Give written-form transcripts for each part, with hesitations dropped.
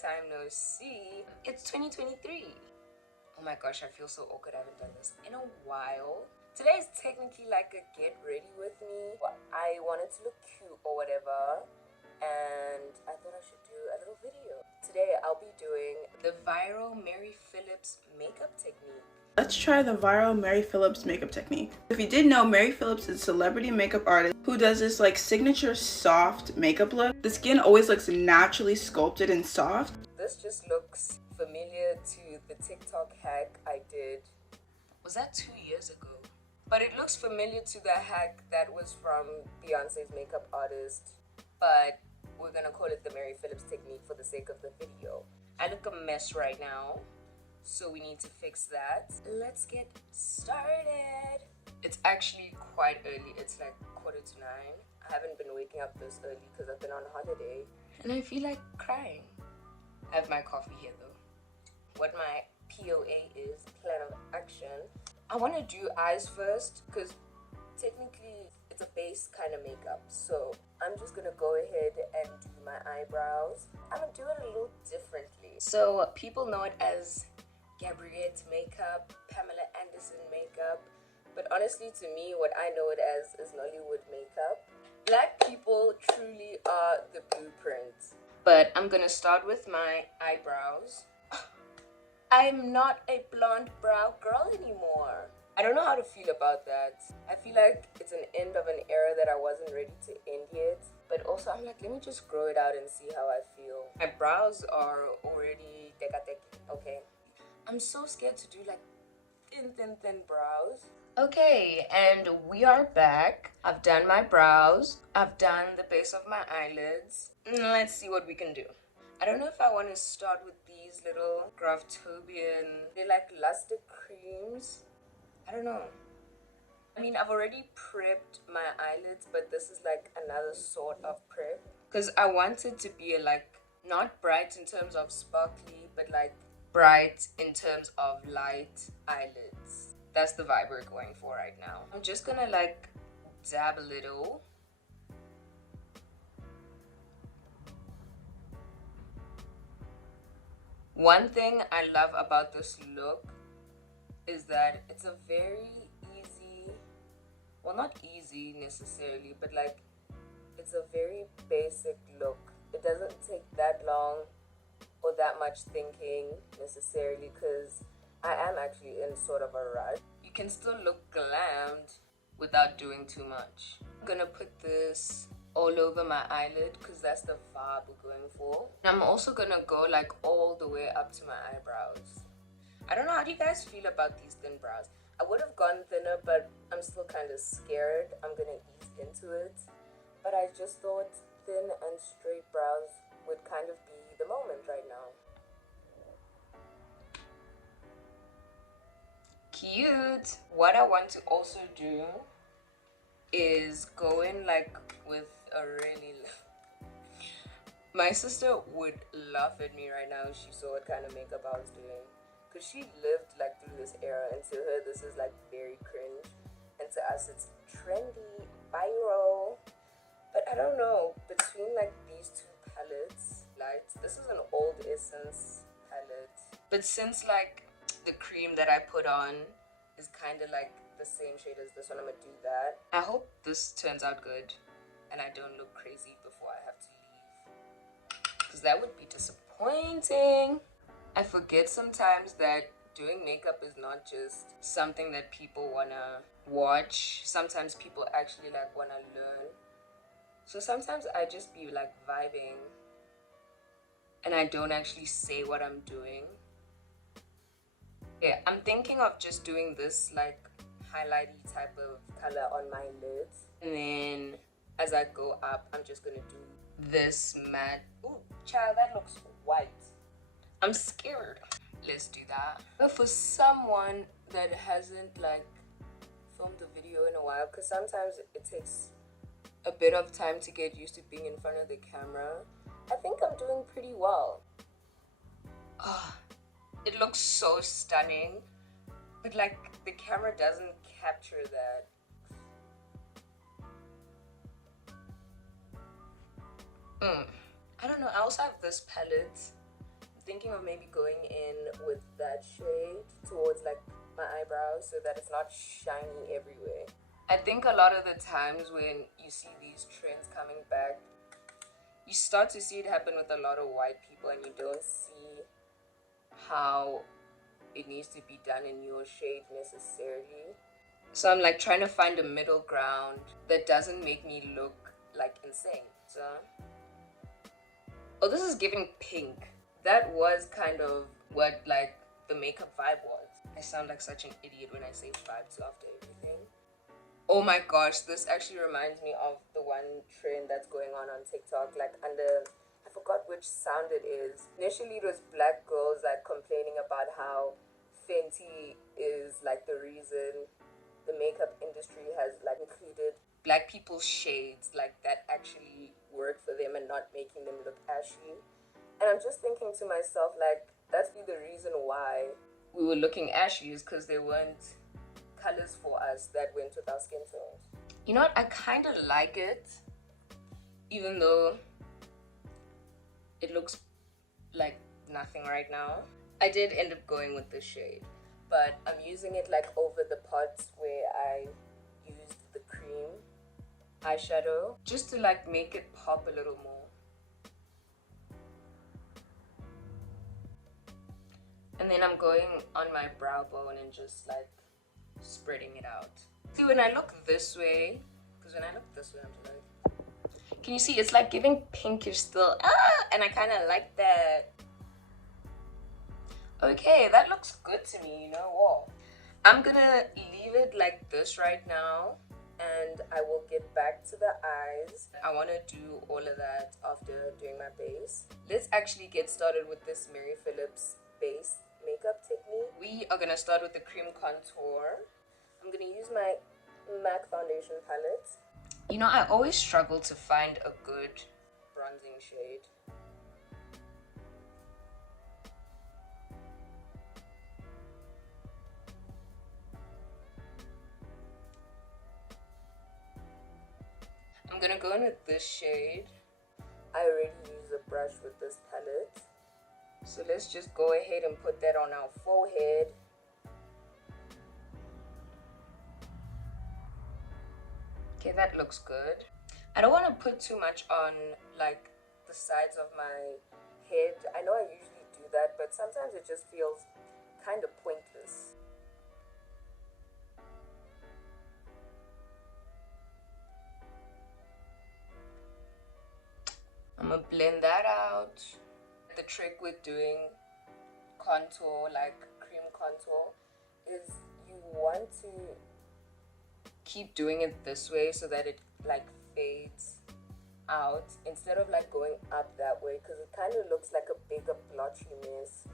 time no see. It's 2023. Oh my gosh, I feel so awkward. I haven't done this in a while. Today is technically like a get ready with me. I wanted to look cute or whatever, and I thought I should do a little video. Today I'll be doing the viral Mary Phillips makeup technique. Let's try the viral Mary Phillips makeup technique. If you didn't know, Mary Phillips is a celebrity makeup artist who does this like signature soft makeup look. The skin always looks naturally sculpted and soft. This just looks familiar to the TikTok hack I did. Was that 2 years ago? But it looks familiar to the hack that was from Beyonce's makeup artist. But we're gonna call it the Mary Phillips technique for the sake of the video. I look a mess right now, so we need to fix that. Let's get started. It's actually quite early. It's like 8:45. I haven't been waking up this early because I've been on holiday and I feel like crying. I have my coffee here though. What my POA is, plan of action. I want to do eyes first because technically it's a base kind of makeup. So I'm just gonna go ahead and do my eyebrows. I'm gonna do it a little differently. So people know it as Gabriette makeup, Pamela Anderson makeup, but honestly to me what I know it as is Nollywood makeup. Black people truly are the blueprint. But I'm gonna start with my eyebrows. I'm not a blonde brow girl anymore. I don't know how to feel about that. I feel like it's an end of an era that I wasn't ready to end yet. But also I'm like, let me just grow it out and see how I feel. My brows are already okay. I'm so scared to do like thin brows. Okay, and we are back. I've done my brows. I've done the base of my eyelids. Let's see what we can do. I don't know if I want to start with these little Graftobian, they're like luster creams. I don't know. I mean, I've already prepped my eyelids, but this is like another sort of prep. Because I want it to be like, not bright in terms of sparkly, but like bright in terms of light eyelids. That's the vibe we're going for right now. I'm just gonna like dab a little. One thing I love about this look is that it's a very easy, well not easy necessarily, but like it's a very basic look. It doesn't take that long or that much thinking necessarily because I am actually in sort of a rush. You can still look glammed without doing too much. I'm gonna put this all over my eyelid because that's the vibe we're going for. And I'm also gonna go like all the way up to my eyebrows. I don't know, how do you guys feel about these thin brows? I would have gone thinner, but I'm still kind of scared. I'm gonna ease into it. But I just thought thin and straight brows would kind of be the moment right now. Cute. What I want to also do is go in like with a really my sister would laugh at me right now if she saw what kind of makeup I was doing, because she lived like through this era, and to her this is like very cringe, and to us it's trendy, viral. But I don't know, between like these two palettes, like this is an old Essence palette, but since like the cream that I put on is kind of like the same shade as this one, I'm gonna do that. I hope this turns out good and I don't look crazy before I have to leave, because that would be disappointing. I forget sometimes that doing makeup is not just something that people wanna watch. Sometimes people actually like wanna learn. So sometimes I just be like vibing and I don't actually say what I'm doing. Yeah, I'm thinking of just doing this like highlighty type of color on my lids, and then as I go up I'm just gonna do this matte. Ooh, child, that looks white. I'm scared. Let's do that. But for someone that hasn't like filmed a video in a while, because sometimes it takes a bit of time to get used to being in front of the camera, I think I'm doing pretty well. Oh, it looks so stunning, but like the camera doesn't capture that. I don't know, I also have this palette thinking of maybe going in with that shade towards like my eyebrows so that it's not shiny everywhere. I think a lot of the times when you see these trends coming back, you start to see it happen with a lot of white people and you don't see how it needs to be done in your shade necessarily. So I'm like trying to find a middle ground that doesn't make me look like insane. So, oh, this is giving pink. That was kind of what like the makeup vibe was. I sound like such an idiot when I say vibe too after everything. Oh my gosh, this actually reminds me of the one trend that's going on TikTok, like under, I forgot which sound it is. Initially it was black girls like complaining about how Fenty is like the reason the makeup industry has like included black people's shades like that actually work for them and not making them look ashy. And I'm just thinking to myself, like, that's the reason why we were looking ashy, is because there weren't colors for us that went with our skin tones. You know what? I kind of like it, even though it looks like nothing right now. I did end up going with this shade, but I'm using it like over the parts where I used the cream eyeshadow just to like make it pop a little more. And then I'm going on my brow bone and just like spreading it out. See, when I look this way, because when I look this way, I'm just like, can you see it's like giving pinkish still? And I kind of like that. Okay, that looks good to me, you know what? I'm gonna leave it like this right now, and I will get back to the eyes. I want to do all of that after doing my base. Let's actually get started with this Mary Phillips base makeup technique. We are gonna start with the cream contour. I'm gonna use my MAC foundation palette. You know, I always struggle to find a good bronzing shade. I'm gonna go in with this shade. I already used a brush with this palette. So let's just go ahead and put that on our forehead. Okay, that looks good. I don't want to put too much on like the sides of my head. I know I usually do that, but sometimes it just feels kind of pointless. I'm gonna blend that out. The trick with doing contour, like cream contour, is you want to keep doing it this way so that it like fades out instead of like going up that way, because it kind of looks like a bigger blotchy mess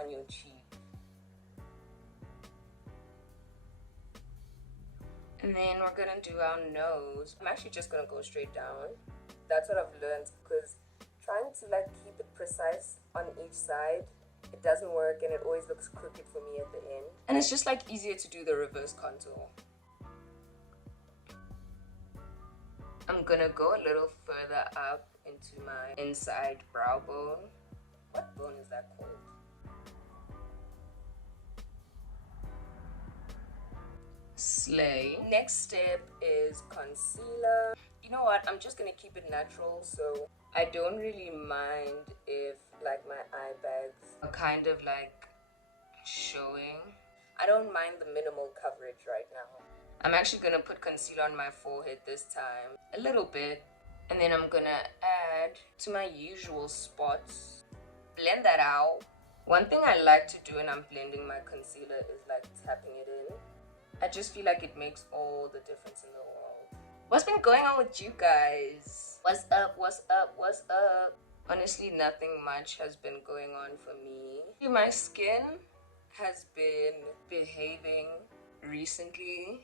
on your cheek. And then we're gonna do our nose. I'm actually just gonna go straight down. That's what I've learned, because trying to like keep it precise on each side, it doesn't work and it always looks crooked for me at the end. And it's just like easier to do the reverse contour. I'm gonna go a little further up into my inside brow bone. What bone is that called? Slay. Next step is concealer. You know what? I'm just gonna keep it natural, so I don't really mind if like my eye bags are kind of like showing. I don't mind the minimal coverage right now. I'm actually gonna put concealer on my forehead this time, a little bit, and then I'm gonna add to my usual spots. Blend that out. One thing I like to do when I'm blending my concealer is like tapping it in. I just feel like it makes all the difference in the world. What's been going on with you guys? What's up? What's up? What's up? Honestly, nothing much has been going on for me. My skin has been behaving recently,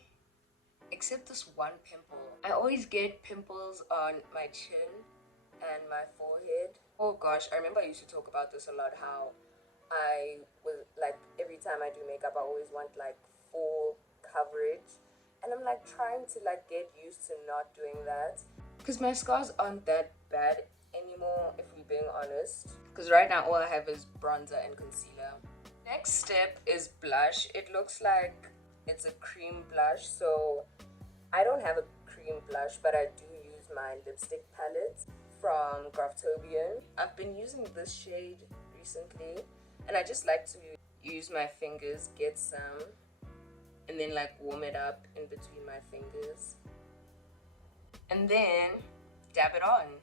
except this one pimple. I always get pimples on my chin and my forehead. Oh gosh, I remember I used to talk about this a lot, how I was like, every time I do makeup, I always want like full coverage, and I'm like trying to like get used to not doing that, because my scars aren't that bad anymore if we being honest, because right now all I have is bronzer and concealer. Next step is blush. It looks like it's a cream blush, so I don't have a cream blush, but I do use my lipstick palette from Graftobian. I've been using this shade recently, and I just like to use my fingers, get some, and then like warm it up in between my fingers, and then dab it on.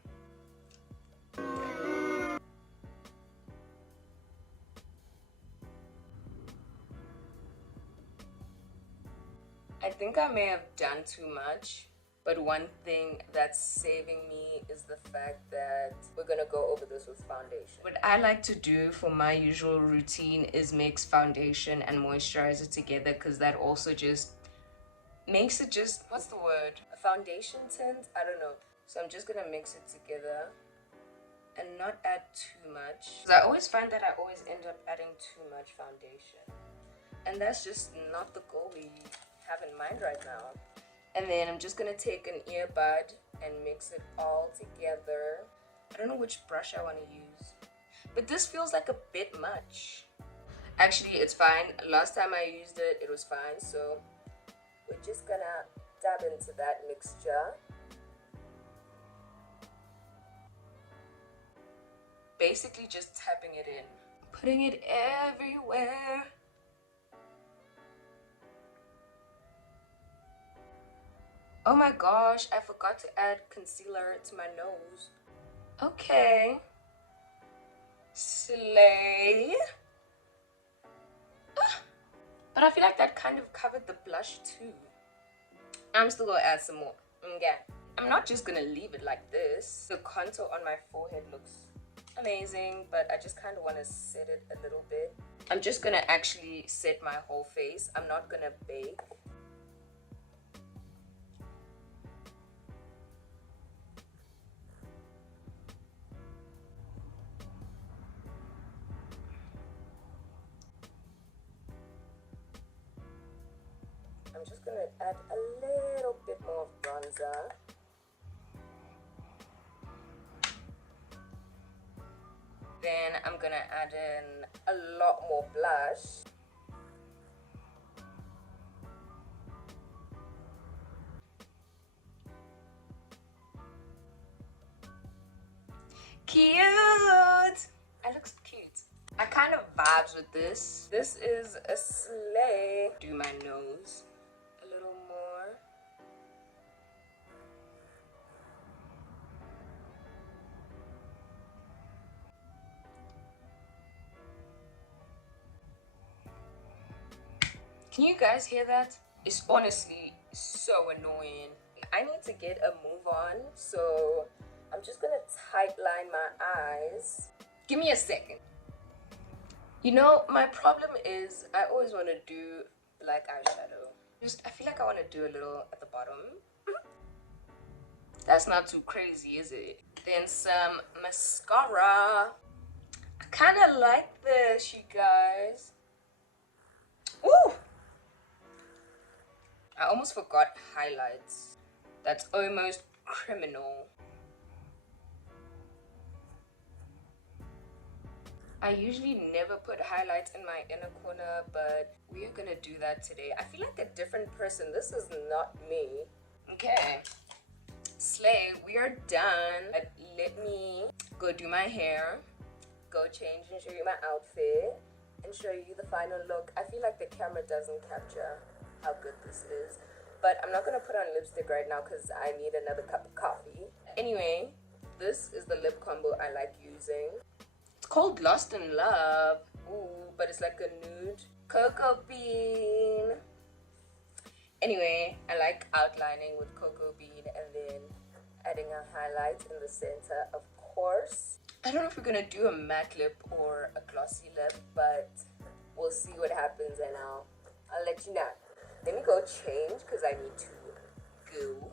I think I may have done too much, but one thing that's saving me is the fact that we're gonna go over this with foundation. What I like to do for my usual routine is mix foundation and moisturizer together, because that also just makes it just, what's the word? A foundation tint? I don't know. So I'm just gonna mix it together and not add too much. Because I always find that I always end up adding too much foundation. And that's just not the goal we have in mind right now. And then I'm just gonna take an earbud and mix it all together. I don't know which brush I want to use, but this feels like a bit much. Actually, it's fine. Last time I used it, it was fine. So we're just gonna dab into that mixture. Basically just tapping it in, putting it everywhere. Oh my gosh, I forgot to add concealer to my nose. Okay. Slay. But I feel like that kind of covered the blush too. I'm still gonna add some more. Okay. I'm not just gonna leave it like this. The contour on my forehead looks amazing, but I just kind of want to set it a little bit. I'm just gonna actually set my whole face. I'm not gonna bake. I'm just gonna add a little bit more bronzer. Then I'm gonna add in a lot more blush. Cute! I look cute. I kind of vibes with this. This is a slay. Do my nose a little more. Can you guys hear that? It's honestly so annoying. I need to get a move on, so I'm just gonna tight line my eyes. Give me a second. You know, my problem is I always want to do black eyeshadow. I feel like I want to do a little at the bottom. That's not too crazy, is it? Then some mascara. I kind of like this, you guys. Ooh! I almost forgot highlights. That's almost criminal. I usually never put highlights in my inner corner, but we are gonna do that today. I feel like a different person. This is not me. Okay. Slay, we are done. Let me go do my hair, go change and show you my outfit, and show you the final look. I feel like the camera doesn't capture how good this is, but I'm not gonna put on lipstick right now because I need another cup of coffee. Anyway, this is the lip combo I like using. It's called Lost in Love. Ooh, but it's like a nude cocoa bean. Anyway, I like outlining with cocoa bean and then adding a highlight in the center, of course. I don't know if we're gonna do a matte lip or a glossy lip, but we'll see what happens and I'll let you know. Let me go change because I need to go.